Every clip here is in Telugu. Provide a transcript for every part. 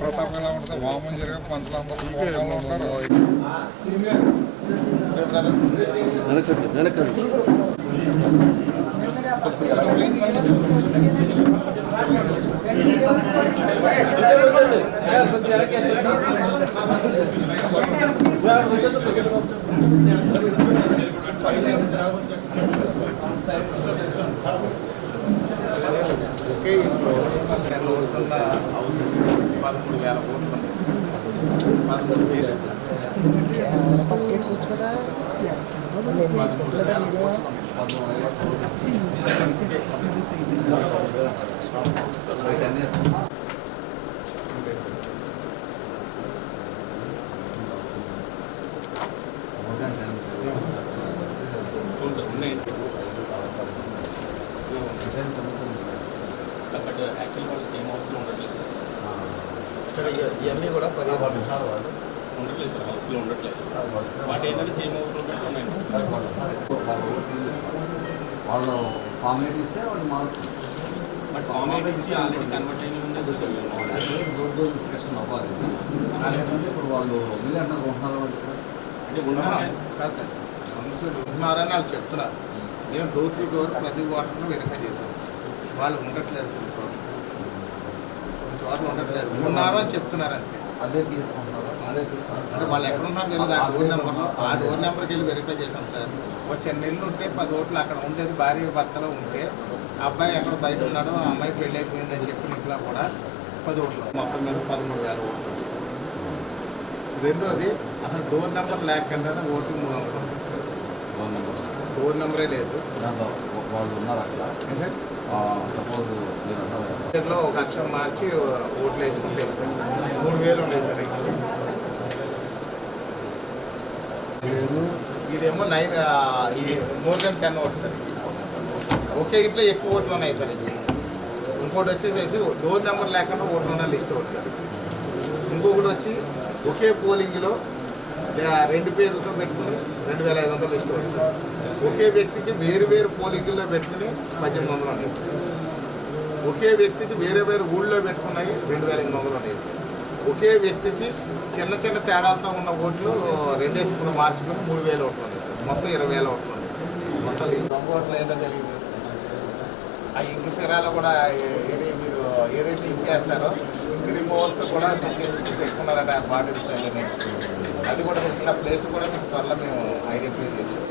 ప్రతాపం ఎలా ఉంటుంది వామం జరిగే పంచులందరూ ఉంటారు. ఒకే ఇంట్లో 10 రోజులు ఉన్న హౌసెస్ 13,000 కోట్లు ఉంది. 13,000 సరే ఇవన్నీ కూడా 15 నిమిషాలు వాళ్ళు ఉండట్లేదు సార్, హౌస్లో ఉండట్లేదు. వాటి ఏంటంటే సేమ్ హౌస్లో పెట్టుకున్నాయి. వాళ్ళు ఫార్మేట్ ఇస్తే వాళ్ళు మారుస్తారు. బట్ ఫార్మేట్ ఇచ్చి ఆల్రెడీ కన్వర్ట్ అయిన డిస్కషన్ అవ్వాలి. ఇప్పుడు వాళ్ళు మీరు అంటారు ఉంటున్నారు అంటే కాదు కదా సార్, ఉంటున్నారని వాళ్ళు చెప్తున్నారు. మేము డోర్ టు డోర్ ప్రతి వాటర్ను వెరిఫై చేసాం. వాళ్ళు ఉండట్లేదు, కొన్ని చోట్ల ఉండట్లేదు, ఉన్నారు అని చెప్తున్నారు అంతే. అదే తీసుకుంటున్నారు. అంటే వాళ్ళు ఎక్కడ ఉన్నారో తెలియదు. ఆ డోర్ నెంబర్కి వెళ్ళి వెరిఫై చేసాం సార్. ఒక చిన్న ఇల్లు ఉంటే 10 ఓట్లు అక్కడ ఉండేది, భార్య భర్తలో ఉంటే ఆ అబ్బాయి ఎక్కడ బయట ఉన్నాడో ఆ అమ్మాయి పెళ్ళి అయిపోయిందని చెప్పిన ఇంట్లో కూడా 10 ఓట్లు, మొత్తం మీద 13,000 ఓట్లు. రెండోది అసలు డోర్ నెంబర్ లేకుండానే ఓటు 300 ఉంది సార్. డోర్ నెంబరే లేదు. వాళ్ళు ఉన్నారు అక్కడ సార్. సపోజ్ లో ఒక అక్షరం మార్చి ఓట్లు వేసుకుంటే 3,000 ఉండేది సార్. ఇదేమో 9 ఇది మోర్ దెన్ 10 ఓట్స్ సార్. ఒకే ఇంట్లో ఎక్కువ ఓట్లు ఉన్నాయి సార్. ఇది ఇంకోటి వచ్చేసేసి డోర్ నెంబర్ లేకుండా ఓట్లు ఉన్న లిస్ట్ ఒకటి సార్. ఇంకొకటి వచ్చి ఒకే పోలింగ్లో 2 పేర్లతో పెట్టుకుని 2,500 లిస్ట్ ఒకటి సార్. ఒకే వ్యక్తికి వేరు పోలింగుల్లో పెట్టుకుని 1,800 ఉన్నాయి సార్. ఒకే వ్యక్తికి వేరే ఊళ్ళో పెట్టుకున్నాయి 2,800 ఉన్నాయి సార్. ఒకే వ్యక్తికి చిన్న తేడాలతో ఉన్న ఓట్లు 2 వేసుకుని మార్చుకుని 3,000 ఓట్లు ఉన్నాయి సార్. మొత్తం 20,000 ఓట్లు ఉన్నాయి సార్. మొత్తం లిస్ట్ ఓట్లు ఏంటో తెలియదు. ఆ ఇంక సిరాలో కూడా మీరు ఏదైతే ఇంకేస్తారో ఇంక రిమూవల్స్ కూడా తెచ్చేసి పెట్టుకున్నారట బాటిల్స్ అవన్నీ. అది కూడా తెలిసిన ప్లేస్ కూడా మీకు త్వరలో మేము ఐడెంటిఫై చేస్తాం.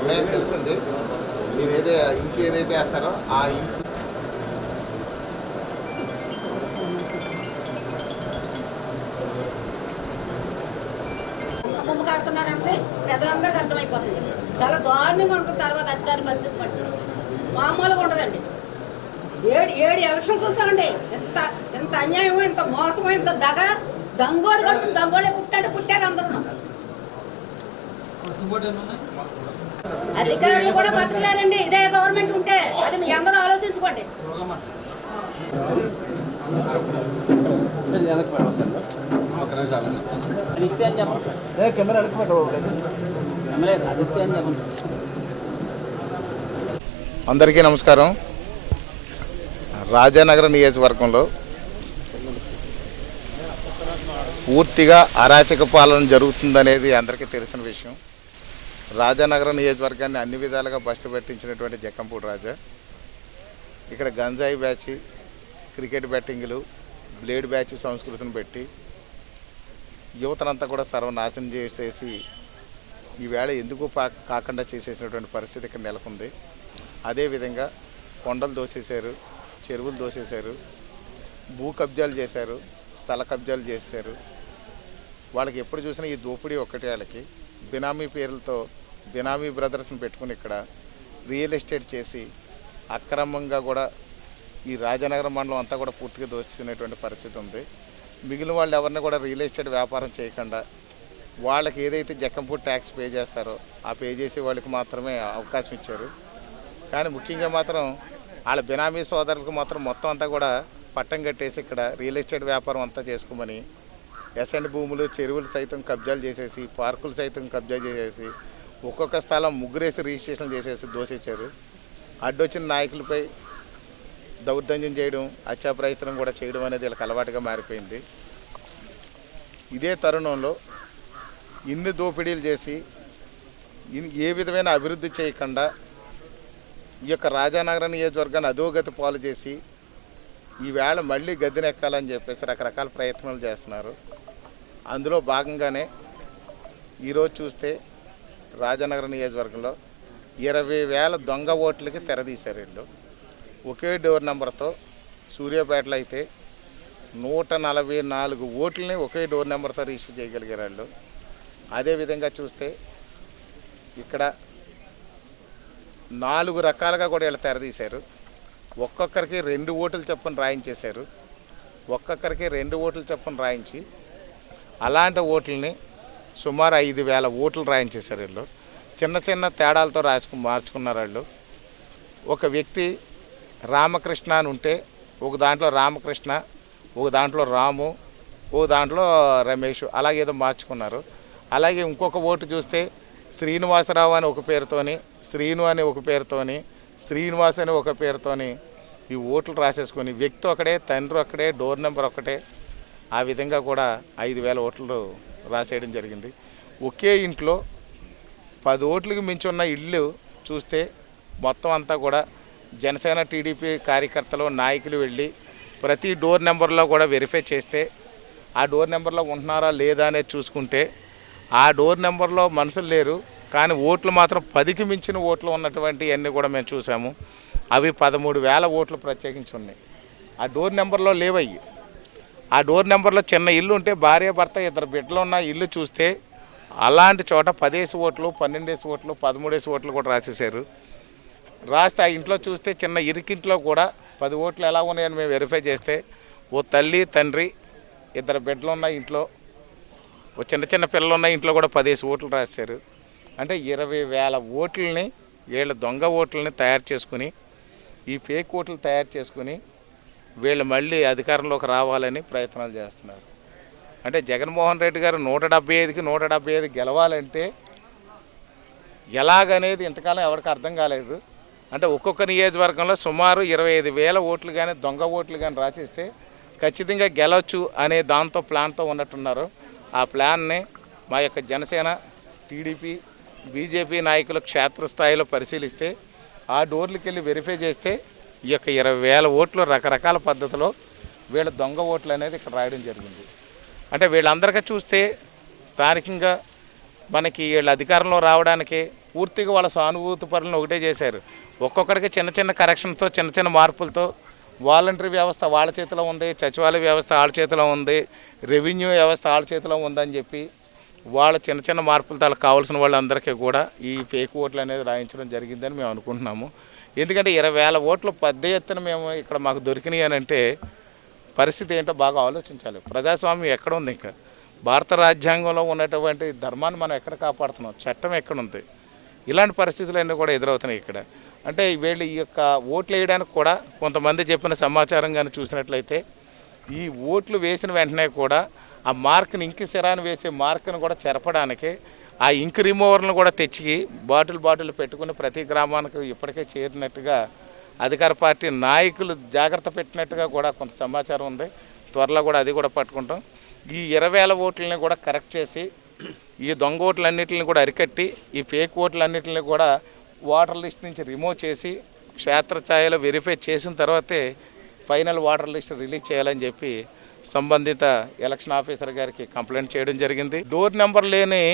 ఉన్నాయని తెలిసింది. మీరు ఇంకేదైతే వేస్తారో ఆ ఇంక్ కాస్తున్నారంటే ప్రజలందరికీ అర్థమైపోతుంది. చాలా దారుణంగా ఉంటుంది. తర్వాత అధికారి పరిస్థితి పట్టి మామూలుగా ఉండదండి. 7 ఎలక్షన్ చూసామండి. ఎంత అన్యాయమో, ఎంత మోసమో, ఎంత దంగోడు కడుతుంది. దంగోడే పుట్టారు అందరూ. అధికారులు కూడా బతకలేరండి. ఇదే గవర్నమెంట్ ఉంటే అది మీ అందరూ ఆలోచించుకోండి. అందరికీ నమస్కారం. రాజానగరం నియోజకవర్గంలో పూర్తిగా అరాచక పాలన జరుగుతుందనేది అందరికీ తెలిసిన విషయం. రాజానగరం నియోజకవర్గాన్ని అన్ని విధాలుగా బస్టు పెట్టించినటువంటి జక్కంపూడి రాజా ఇక్కడ గంజాయి బ్యాచ్, క్రికెట్ బ్యాటింగ్లు, బ్లేడ్ బ్యాచ్ సంస్కృతిని పెట్టి యువతనంతా కూడా సర్వనాశనం చేసేసి ఈవేళ ఎందుకు కాకుండా చేసేసినటువంటి పరిస్థితి ఇక్కడ నెలకొంది. అదేవిధంగా కొండలు దోసేశారు, చెరువులు దోసేశారు, భూ కబ్జాలు చేశారు, స్థల కబ్జాలు చేశారు. వాళ్ళకి ఎప్పుడు చూసినా ఈ దోపిడీ ఒక్కటే. వాళ్ళకి బినామీ పేర్లతో బినామీ బ్రదర్స్ని పెట్టుకుని ఇక్కడ రియల్ ఎస్టేట్ చేసి అక్రమంగా కూడా ఈ రాజనగరం మండలం అంతా కూడా పూర్తిగా దోచుకునేటువంటి పరిస్థితి ఉంది. మిగిలిన వాళ్ళు ఎవరిని కూడా రియల్ ఎస్టేట్ వ్యాపారం చేయకుండా వాళ్ళకి ఏదైతే జక్కంపూడి ట్యాక్స్ పే చేస్తారో ఆ పే చేసే వాళ్ళకి మాత్రమే అవకాశం ఇచ్చారు. కానీ ముఖ్యంగా మాత్రం వాళ్ళ బినామీ సోదరులకు మాత్రం మొత్తం అంతా కూడా పట్టం కట్టేసి ఇక్కడ రియల్ ఎస్టేట్ వ్యాపారం అంతా చేసుకోమని ఎస్ఎండ్ భూములు, చెరువులు సైతం కబ్జాలు చేసేసి, పార్కులు సైతం కబ్జా చేసేసి, ఒక్కొక్క స్థలం ముగ్గురేసి రిజిస్ట్రేషన్ చేసేసి దోషించారు. అడ్డొచ్చిన నాయకులపై దౌర్జన్యం చేయడం, హత్యాప్రయత్నం కూడా చేయడం అనేది వీళ్ళకి అలవాటుగా మారిపోయింది. ఇదే తరుణంలో ఇన్ని దోపిడీలు చేసి ఏ విధమైన అభివృద్ధి చేయకుండా ఈ యొక్క రాజానగరం నియోజకవర్గాన్ని అధోగతి పాలు చేసి ఈవేళ మళ్ళీ గద్దెనెక్కాలని చెప్పేసి రకరకాల ప్రయత్నాలు చేస్తున్నారు. అందులో భాగంగానే ఈరోజు చూస్తే రాజానగరం నియోజకవర్గంలో 20,000 దొంగ ఓట్లకి తెరదీశారు వీళ్ళు. ఒకే డోర్ నెంబర్తో సూర్యాపేటలో అయితే 144 ఓట్లని ఒకే డోర్ నెంబర్తో రిజిస్టర్ చేయగలిగారు వాళ్ళు. అదేవిధంగా చూస్తే ఇక్కడ 4 రకాలుగా కూడా వీళ్ళు తెరదీశారు. ఒక్కొక్కరికి 2 ఓట్లు చొప్పున రాయించేశారు. ఒక్కొక్కరికి 2 ఓట్లు చొప్పున రాయించి అలాంటి ఓట్లని సుమారు 5,000 ఓట్లు రాయించేశారు వీళ్ళు. చిన్న చిన్న తేడాలతో మార్చుకున్నారు వాళ్ళు. ఒక వ్యక్తి రామకృష్ణ అని ఉంటే ఒక దాంట్లో రామకృష్ణ, ఒక దాంట్లో రాము, ఒక దాంట్లో రమేష్ అలాగేదో మార్చుకున్నారు. అలాగే ఇంకొక ఓటు చూస్తే శ్రీనివాసరావు అని ఒక పేరుతోని, శ్రీను అని ఒక పేరుతోని, శ్రీనివాస్ అని ఒక పేరుతోని ఈ ఓట్లు రాసేసుకొని వ్యక్తి ఒకడే, తండ్రి ఒకటే, డోర్ నెంబర్ ఒకటే, ఆ విధంగా కూడా 5,000 ఓట్లు రాసేయడం జరిగింది. ఒకే ఇంట్లో 10 ఓట్లకు మించి ఉన్న ఇళ్ళు చూస్తే మొత్తం అంతా కూడా జనసేన, టీడీపీ కార్యకర్తలు, నాయకులు వెళ్ళి ప్రతి డోర్ నెంబర్లో కూడా వెరిఫై చేస్తే ఆ డోర్ నెంబర్లో ఉంటున్నారా లేదా అనేది చూసుకుంటే ఆ డోర్ నెంబర్లో మనుషులు లేరు, కానీ ఓట్లు మాత్రం 10కి మించిన ఓట్లు ఉన్నటువంటి అన్నీ కూడా మేము చూసాము. అవి 13,000 ఓట్లు ప్రత్యేకించి ఉన్నాయి. ఆ డోర్ నెంబర్లో లేవయ్యి. ఆ డోర్ నెంబర్లో చిన్న ఇల్లు ఉంటే భార్య భర్త 2 బిడ్డలు ఉన్న ఇల్లు చూస్తే అలాంటి చోట 10 ఓట్లు, 12 ఓట్లు, 13 ఓట్లు కూడా రాసేసారు. రాస్తే ఆ ఇంట్లో చూస్తే చిన్న ఇరికింట్లో కూడా 10 ఓట్లు ఎలా ఉన్నాయని మేము వెరిఫై చేస్తే ఓ తల్లి, తండ్రి, 2 బిడ్డలు ఉన్న ఇంట్లో, ఓ చిన్న చిన్న పిల్లలు ఉన్న ఇంట్లో కూడా 10 ఓట్లు రాశారు. అంటే 20,000 ఓట్లని వీళ్ళ దొంగ ఓట్లని తయారు చేసుకుని, ఈ ఫేక్ ఓట్లు తయారు చేసుకుని వీళ్ళు మళ్ళీ అధికారంలోకి రావాలని ప్రయత్నాలు చేస్తున్నారు. అంటే జగన్మోహన్ రెడ్డి గారు 175కి 175 గెలవాలంటే ఎలాగనేది ఇంతకాలం ఎవరికి అర్థం కాలేదు. అంటే ఒక్కొక్క నియోజకవర్గంలో సుమారు 25,000 ఓట్లు కానీ దొంగ ఓట్లు కానీ రాసిస్తే ఖచ్చితంగా గెలవచ్చు అనే దాంతో ప్లాన్తో ఉన్నట్టున్నారు. ఆ ప్లాన్ని మా యొక్క జనసేన, టీడీపీ, బీజేపీ నాయకులు క్షేత్రస్థాయిలో పరిశీలిస్తే ఆ డోర్లకి వెళ్ళి వెరిఫై చేస్తే ఈ యొక్క 20,000 ఓట్లు రకరకాల పద్ధతిలో వీళ్ళ దొంగ ఓట్లు అనేది ఇక్కడ రాయడం జరిగింది. అంటే వీళ్ళందరికీ చూస్తే స్థానికంగా మనకి వీళ్ళ అధికారంలో రావడానికి పూర్తిగా వాళ్ళ సానుభూతి పరులను ఒకటే చేశారు. ఒక్కొక్కడికి చిన్న చిన్న కరెక్షన్తో, చిన్న చిన్న మార్పులతో వాలంటరీ వ్యవస్థ వాళ్ళ చేతిలో ఉంది, సచివాలయ వ్యవస్థ వాళ్ళ చేతిలో ఉంది, రెవెన్యూ వ్యవస్థ వాళ్ళ చేతిలో ఉందని చెప్పి వాళ్ళ చిన్న చిన్న మార్పులతో వాళ్ళకి కావాల్సిన వాళ్ళందరికీ కూడా ఈ ఫేక్ ఓట్లు అనేది రాయించడం జరిగిందని మేము అనుకుంటున్నాము. ఎందుకంటే 20,000 ఓట్లు పెద్ద ఎత్తున మేము ఇక్కడ మాకు దొరికినాయి అని అంటే పరిస్థితి ఏంటో బాగా ఆలోచించాలి. ప్రజాస్వామ్యం ఎక్కడ ఉంది? ఇంకా భారత రాజ్యాంగంలో ఉన్నటువంటి ధర్మాన్ని మనం ఎక్కడ కాపాడుతున్నాం? చట్టం ఎక్కడుంది? ఇలాంటి పరిస్థితులన్నీ కూడా ఎదురవుతున్నాయి ఇక్కడ. అంటే వీళ్ళు ఈ యొక్క ఓట్లు వేయడానికి కూడా కొంతమంది చెప్పిన సమాచారం కానీ చూసినట్లయితే ఈ ఓట్లు వేసిన వెంటనే కూడా ఆ మార్క్ని, ఇంకి సిరాన్ని వేసే మార్క్ని కూడా చెరపడానికి ఆ ఇంక్ రిమూవర్లను కూడా తెచ్చి బాటిల్ పెట్టుకుని ప్రతి గ్రామానికి ఇప్పటికే చేరినట్టుగా అధికార పార్టీ నాయకులు జాగ్రత్త పెట్టినట్టుగా కూడా కొంత సమాచారం ఉంది. త్వరలో కూడా అది కూడా పట్టుకుంటాం. ఈ 20,000 ఓట్లని కూడా కరెక్ట్ చేసి ఈ దొంగ ఓట్లన్నింటిని కూడా అరికట్టి ఈ ఫేక్ ఓట్లన్నింటిని కూడా ఓటర్ లిస్ట్ నుంచి రిమూవ్ చేసి క్షేత్రస్థాయిలో వెరిఫై చేసిన తర్వాతే ఫైనల్ ఓటర్ లిస్ట్ రిలీజ్ చేయాలని చెప్పి సంబంధిత ఎలక్షన్ ఆఫీసర్ గారికి కంప్లైంట్ చేయడం జరిగింది. డోర్ నెంబర్ లేని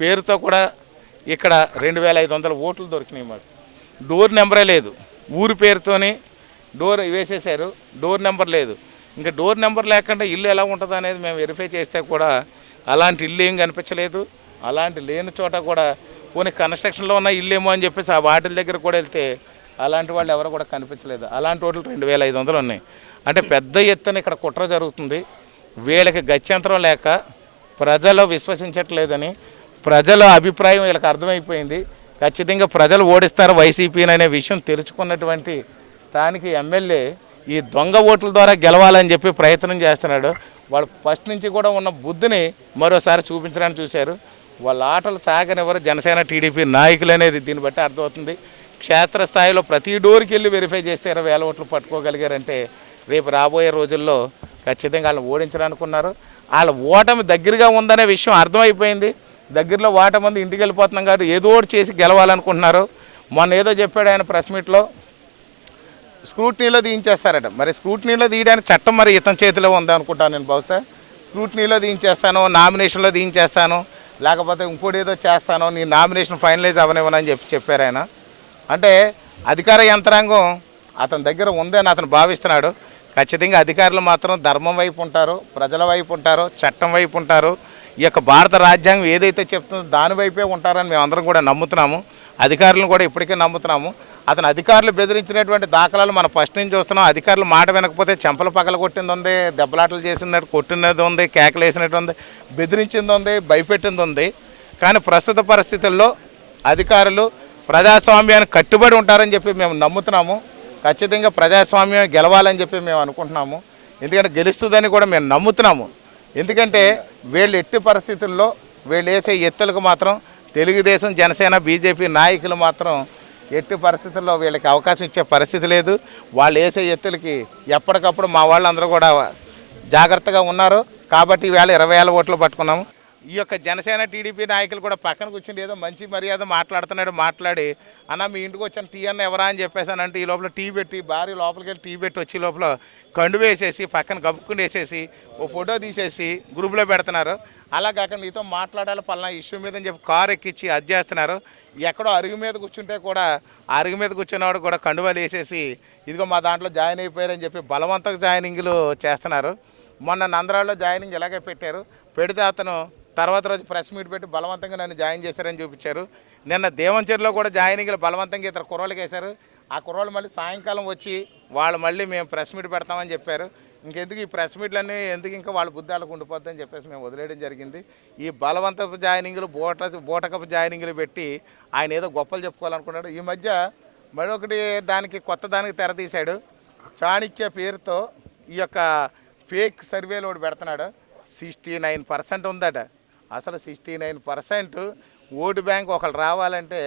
పేరుతో కూడా ఇక్కడ 2,500 ఓట్లు దొరికినాయి మాకు. డోర్ నెంబరే లేదు, ఊరి పేరుతోని డోర్ వేసేసారు, డోర్ నెంబర్ లేదు. ఇంకా డోర్ నెంబర్ లేకుండా ఇల్లు ఎలా ఉంటుంది అనేది మేము వెరిఫై చేస్తే కూడా అలాంటి ఇల్లు ఏం కనిపించలేదు. అలాంటి లేని చోట కూడా పోనీ కన్స్ట్రక్షన్లో ఉన్న ఇల్లు ఏమో అని చెప్పేసి ఆ వాటిల దగ్గర కూడా వెళ్తే అలాంటి వాళ్ళు ఎవరు కూడా కనిపించలేదు. అలాంటి వాటిలు 2500 ఉన్నాయి. అంటే పెద్ద ఎత్తున ఇక్కడ కుట్ర జరుగుతుంది. వీళ్ళకి గత్యంతరం లేక ప్రజలు విశ్వసించట్లేదని ప్రజల అభిప్రాయం వీళ్ళకి అర్థమైపోయింది. ఖచ్చితంగా ప్రజలు ఓడిస్తారు వైసీపీని అనే విషయం తెలుసుకున్నటువంటి స్థానిక ఎమ్మెల్యే ఈ దొంగ ఓట్ల ద్వారా గెలవాలని చెప్పి ప్రయత్నం చేస్తున్నాడు. వాళ్ళు ఫస్ట్ నుంచి కూడా ఉన్న బుద్ధిని మరోసారి చూపించడానికి చూశారు. వాళ్ళ ఆటలు సాగనివ్వరు జనసేన టీడీపీ నాయకులు అనేది దీన్ని బట్టి అర్థమవుతుంది. క్షేత్రస్థాయిలో ప్రతి డోర్కి వెళ్ళి వెరిఫై చేస్తే 20,000 ఓట్లు పట్టుకోగలిగారంటే రేపు రాబోయే రోజుల్లో ఖచ్చితంగా వాళ్ళని ఓడించాలనుకున్నారు. వాళ్ళ ఓటమి దగ్గరగా ఉందనే విషయం అర్థమైపోయింది. దగ్గరలో ఓటమంది ఇంటికి వెళ్ళిపోతున్నాం కాబట్టి ఏదో ఒకటి చేసి గెలవాలనుకుంటున్నారు. మొన్న ఏదో చెప్పాడు ఆయన ప్రెస్ మీట్లో, స్క్రూట్నీలో తీయించేస్తారట. మరి స్క్రూట్నీలో తీయడానికి చట్టం మరి ఇతని చేతిలో ఉంది అనుకుంటాను నేను. బహుశా స్క్రూట్నీలో తీయించేస్తాను, నామినేషన్లో తీయించేస్తాను, లేకపోతే ఇంకోటి ఏదో చేస్తాను, నీ నామినేషన్ ఫైనలైజ్ అవ్వనివ్వనని చెప్పారు ఆయన. అంటే అధికార యంత్రాంగం అతని దగ్గర ఉందని అతను భావిస్తున్నాడు. ఖచ్చితంగా అధికారులు మాత్రం ధర్మం వైపు ఉంటారు, ప్రజల వైపు ఉంటారు, చట్టం వైపు ఉంటారు. ఈ యొక్క భారత రాజ్యాంగం ఏదైతే చెప్తుందో దాని వైపే ఉంటారని మేము అందరం కూడా నమ్ముతున్నాము. అధికారులను కూడా ఇప్పటికే నమ్ముతున్నాము. అతను అధికారులు బెదిరించినటువంటి దాఖలాలు మనం ఫస్ట్ నుంచి చూస్తున్నాం. అధికారులు మాట వినకపోతే చెంపలు పగల కొట్టింది ఉంది, దెబ్బలాటలు చేసినట్టు కొట్టినది ఉంది, కేకలు వేసినట్టు ఉంది, బెదిరించింది ఉంది, భయపెట్టింది ఉంది. కానీ ప్రస్తుత పరిస్థితుల్లో అధికారులు ప్రజాస్వామ్యానికి కట్టుబడి ఉంటారని చెప్పి మేము నమ్ముతున్నాము. ఖచ్చితంగా ప్రజాస్వామ్యం గెలవాలని చెప్పి మేము అనుకుంటున్నాము. ఎందుకంటే గెలుస్తుందని కూడా మేము నమ్ముతున్నాము. ఎందుకంటే వీళ్ళు ఎట్టి పరిస్థితుల్లో వీళ్ళు వేసే ఎత్తులకు మాత్రం తెలుగుదేశం, జనసేన, బీజేపీ నాయకులు మాత్రం ఎట్టి పరిస్థితుల్లో వీళ్ళకి అవకాశం ఇచ్చే పరిస్థితి లేదు. వాళ్ళు వేసే ఎత్తులకి ఎప్పటికప్పుడు మా వాళ్ళందరూ కూడా జాగ్రత్తగా ఉన్నారు. కాబట్టి ఈవేళ 20,000 ఓట్లు పట్టుకున్నాము. ఈ యొక్క జనసేన టీడీపీ నాయకులు కూడా పక్కన కూర్చుని ఏదో మంచి మర్యాద మాట్లాడి అన్న మీ ఇంటికి వచ్చిన టీ అన్న ఎవరా అని చెప్పేసానంటే ఈ లోపల టీ పెట్టి భార్య లోపలికి వెళ్ళి టీ పెట్టి వచ్చి లోపల కండు వేసేసి పక్కన గబుక్కుని వేసేసి ఓ ఫోటో తీసేసి గ్రూప్లో పెడుతున్నారు. అలా కాక నీతో మాట్లాడాలి పలానా ఇష్యూ మీద అని చెప్పి కారు ఎక్కించి అది చేస్తున్నారు. ఎక్కడో అరుగు మీద కూర్చుంటే కూడా ఆ అరుగు మీద కూర్చున్నవాడు కూడా కండువాలు వేసేసి ఇదిగో మా దాంట్లో జాయిన్ అయిపోయారని చెప్పి బలవంతంగా జాయినింగ్లు చేస్తున్నారు. మొన్న నందరాల్లో జాయినింగ్ ఇలాగే పెట్టారు. పెడితే అతను తర్వాత రోజు ప్రెస్ మీట్ పెట్టి బలవంతంగా నన్ను జాయిన్ చేశారని చూపించారు. నిన్న దేవంచెరులో కూడా జాయినింగ్లు బలవంతంగా ఇతర కుర్రోళ్ళకి వేశారు. ఆ కుర్రోళ్ళు మళ్ళీ సాయంకాలం వచ్చి వాళ్ళు మళ్ళీ మేము ప్రెస్ మీట్ పెడతామని చెప్పారు. ఇంకెందుకు ఈ ప్రెస్ మీట్లన్నీ ఎందుకు ఇంకా వాళ్ళ బుద్ధాలకు ఉండిపోద్దని చెప్పేసి మేము వదిలేయడం జరిగింది. ఈ బలవంతపు జాయినింగ్లు బూటకపు జాయినింగ్లు పెట్టి ఆయన ఏదో గొప్పలు చెప్పుకోవాలనుకున్నాడు. ఈ మధ్య మరొకటి కొత్త తెర తీశాడు. చాణిక్య పేరుతో ఈ యొక్క ఫేక్ సర్వేలు ఒకటి పెడుతున్నాడు. 69% ఉందట. అసలు 69% ఓటు బ్యాంక్ ఒకళ్ళు రావాలంటే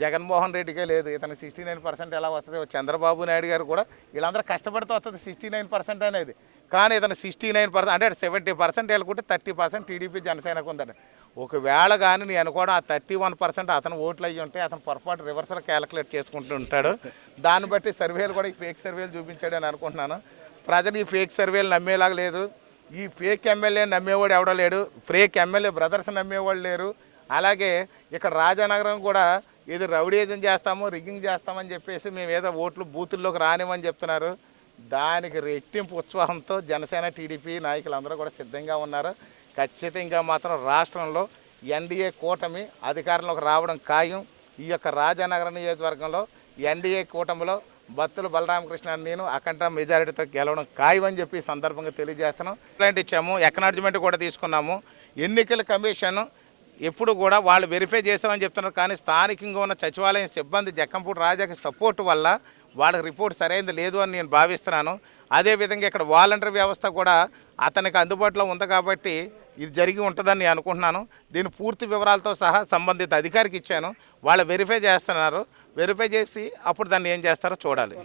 జగన్మోహన్ రెడ్డికే లేదు. ఇతను 69% ఎలా వస్తుంది? చంద్రబాబు నాయుడు గారు కూడా వీళ్ళందరూ కష్టపడితే వస్తుంది 69% అనేది. కానీ ఇతను 69% అంటే 70% వెళ్ళకుంటే 30% టీడీపీ జనసేనకు ఉందట. ఒకవేళ కానీ నేను అనుకోవడం ఆ 31% అతను ఓట్లు అయ్యి ఉంటే అతను పొరపాటు రివర్సల్ క్యాలిక్యులేట్ చేసుకుంటూ ఉంటాడు. దాన్ని బట్టి సర్వేలు కూడా ఈ ఫేక్ సర్వేలు చూపించాడు అని అనుకుంటున్నాను. ప్రజలు ఈ ఫేక్ సర్వేలు నమ్మేలాగా లేదు. ఈ ఫేక్ ఎమ్మెల్యే నమ్మేవాడు ఎవడో లేడు. ఫేక్ ఎమ్మెల్యే బ్రదర్స్ నమ్మేవాళ్ళు లేరు. అలాగే ఇక్కడ రాజానగరం కూడా ఏదో రౌడీజం చేస్తాము, రిగ్గింగ్ చేస్తామని చెప్పేసి మేము ఏదో ఓట్లు బూతుల్లోకి రానివని చెప్తున్నారు. దానికి రెట్టింపు ఉత్సాహంతో జనసేన టీడీపీ నాయకులు అందరూ కూడా సిద్ధంగా ఉన్నారు. ఖచ్చితంగా మాత్రం రాష్ట్రంలో ఎన్డీఏ కూటమి అధికారంలోకి రావడం ఖాయం. ఈ యొక్క రాజానగరం నియోజకవర్గంలో ఎన్డీఏ కూటమిలో బత్తుల బలరామకృష్ణ నేను అఖండ మెజారిటీతో గెలవడం ఖాయమని చెప్పి సందర్భంగా తెలియజేస్తున్నాం. కంప్లైంట్ ఇచ్చాము, ఎక్నాలజ్మెంట్ కూడా తీసుకున్నాము. ఎన్నికల కమిషన్ ఎప్పుడు కూడా వాళ్ళు వెరిఫై చేస్తామని చెప్తున్నారు. కానీ స్థానికంగా ఉన్న సచివాలయం సిబ్బంది జక్కంపూడి రాజాకి సపోర్ట్ వల్ల వాళ్ళకి రిపోర్ట్ సరైనది లేదు అని నేను భావిస్తున్నాను. అదేవిధంగా ఇక్కడ వాలంటరీ వ్యవస్థ కూడా అతనికి అందుబాటులో ఉంది కాబట్టి ఇది జరిగి ఉంటుందని నేను అనుకుంటున్నాను. దీని పూర్తి వివరాలతో సహా సంబంధిత అధికారికి ఇచ్చాను. వాళ్ళు వెరిఫై చేస్తున్నారు. వెరిఫై చేసి అప్పుడు దాన్ని ఏం చేస్తారో చూడాలి.